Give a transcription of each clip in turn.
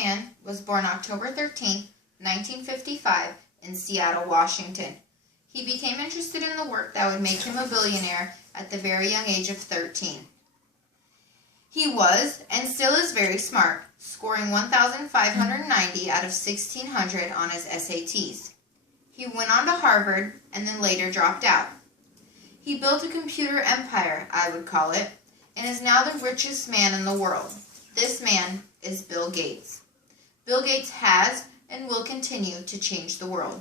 man was born October 13, 1955, in Seattle, Washington. He became interested in the work that would make him a billionaire at the very young age of 13. He was, and still is, very smart, scoring 1,590 out of 1,600 on his SATs. He went on to Harvard and then later dropped out. He built a computer empire, I would call it, and is now the richest man in the world. This man is Bill Gates. Bill Gates has and will continue to change the world.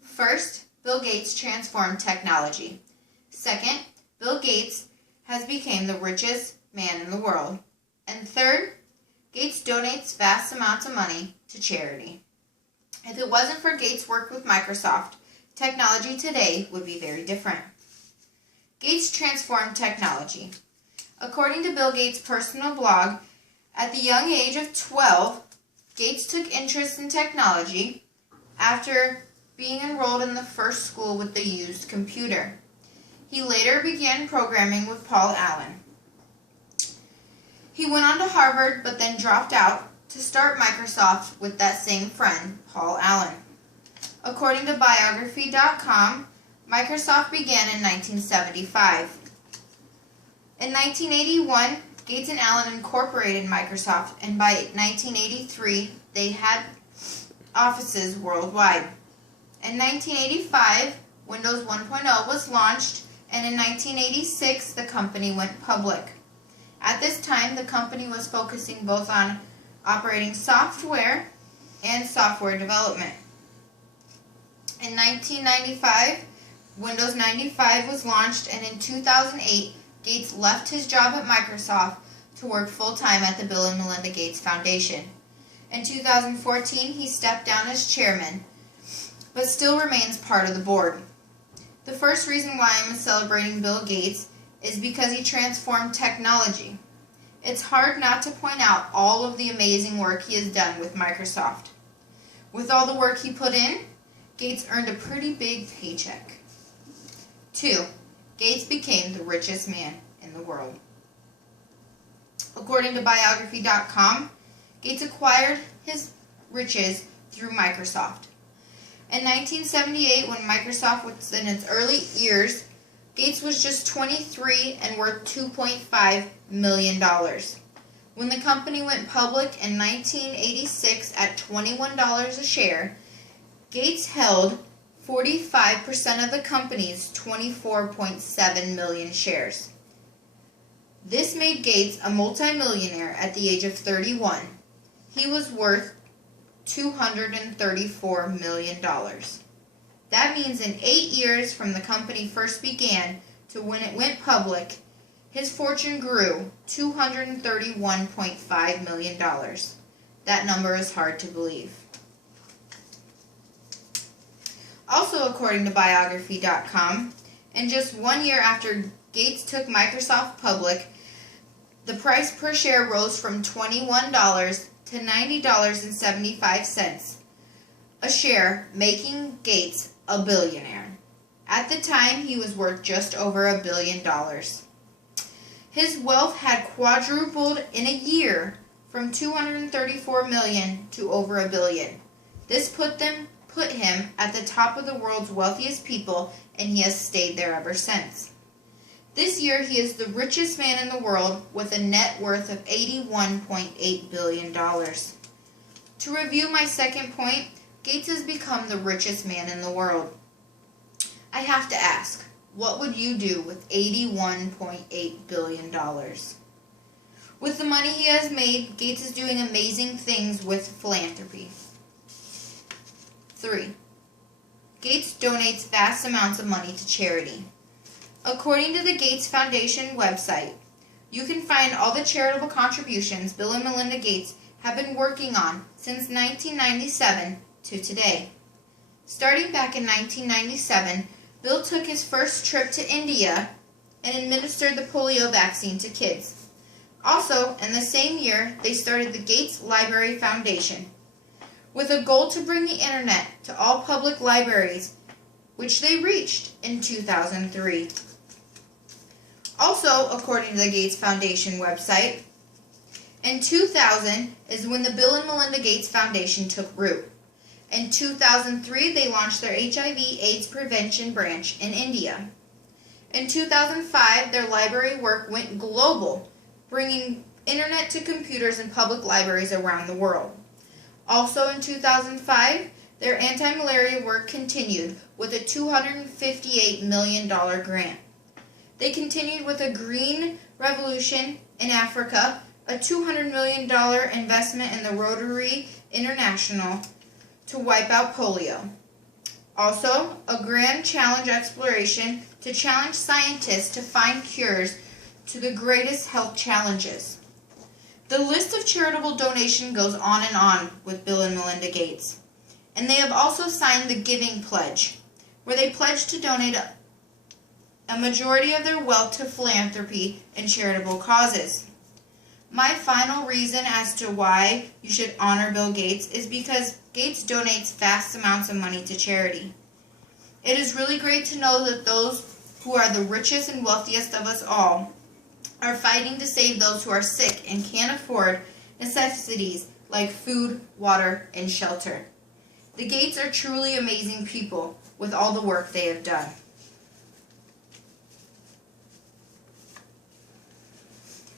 First, Bill Gates transformed technology. Second, Bill Gates has become the richest man in the world. And third, Gates donates vast amounts of money to charity. If it wasn't for Gates' work with Microsoft, technology today would be very different. Gates transformed technology. According to Bill Gates' personal blog, at the young age of 12, Gates took interest in technology after being enrolled in the first school with the used computer. He later began programming with Paul Allen. He went on to Harvard but then dropped out to start Microsoft with that same friend, Paul Allen. According to Biography.com, Microsoft began in 1975. In 1981, Gates and Allen incorporated Microsoft, and by 1983, they had offices worldwide. In 1985, Windows 1.0 was launched, and in 1986, the company went public. At this time, the company was focusing both on operating software and software development. In 1995, Windows 95 was launched, and in 2008, Gates left his job at Microsoft to work full-time at the Bill and Melinda Gates Foundation. In 2014, he stepped down as chairman, but still remains part of the board. The first reason why I'm celebrating Bill Gates is because he transformed technology. It's hard not to point out all of the amazing work he has done with Microsoft. With all the work he put in, Gates earned a pretty big paycheck. 2. Gates became the richest man in the world. According to Biography.com, Gates acquired his riches through Microsoft. In 1978, when Microsoft was in its early years, Gates was just 23 and worth $2.5 million. When the company went public in 1986 at $21 a share, Gates held 45% of the company's 24.7 million shares. This made Gates a multimillionaire at the age of 31. He was worth $234 million. That means in 8 years from the company first began to when it went public, his fortune grew $231.5 million. That number is hard to believe. Also, according to Biography.com, in just 1 year after Gates took Microsoft public, the price per share rose from $21 to $90.75 a share, making Gates a billionaire. At the time, he was worth just over $1 billion. His wealth had quadrupled in a year from $234 million to over $1 billion. This put him at the top of the world's wealthiest people, and he has stayed there ever since. This year, he is the richest man in the world with a net worth of $81.8 billion. To review my second point, Gates has become the richest man in the world. I have to ask, what would you do with $81.8 billion? With the money he has made, Gates is doing amazing things with philanthropy. 3. Gates donates vast amounts of money to charity. According to the Gates Foundation website, you can find all the charitable contributions Bill and Melinda Gates have been working on since 1997 to today. Starting back in 1997, Bill took his first trip to India and administered the polio vaccine to kids. Also, in the same year, they started the Gates Library Foundation, with a goal to bring the internet to all public libraries, which they reached in 2003. Also, according to the Gates Foundation website, In 2000 is when the Bill and Melinda Gates Foundation took root. In 2003, they launched their HIV/AIDS prevention branch in India. In 2005, their library work went global, bringing internet to computers in public libraries around the world. Also in 2005, their anti-malaria work continued with a $258 million grant. They continued with a green revolution in Africa, a $200 million investment in the Rotary International to wipe out polio. Also, a grand challenge exploration to challenge scientists to find cures to the greatest health challenges. The list of charitable donation goes on and on with Bill and Melinda Gates. And they have also signed the Giving Pledge, where they pledge to donate a majority of their wealth to philanthropy and charitable causes. My final reason as to why you should honor Bill Gates is because Gates donates vast amounts of money to charity. It is really great to know that those who are the richest and wealthiest of us all are fighting to save those who are sick and can't afford necessities like food, water, and shelter. The Gates are truly amazing people with all the work they have done.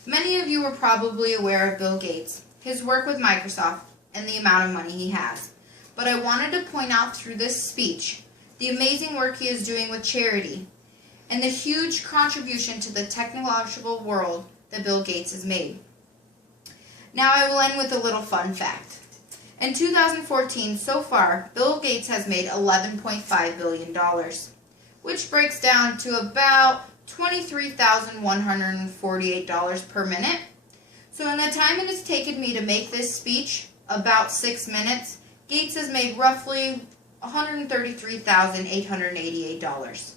Many of you are probably aware of Bill Gates, his work with Microsoft, and the amount of money he has. But I wanted to point out through this speech the amazing work he is doing with charity and the huge contribution to the technological world that Bill Gates has made. Now I will end with a little fun fact. In 2014, so far, Bill Gates has made $11.5 billion, which breaks down to about $23,148 per minute. So in the time it has taken me to make this speech, about 6 minutes, Gates has made roughly $133,888.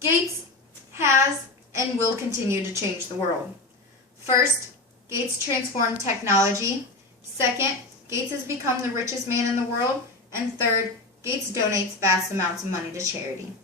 Gates has and will continue to change the world. First, Gates transformed technology. Second, Gates has become the richest man in the world. And third, Gates donates vast amounts of money to charity.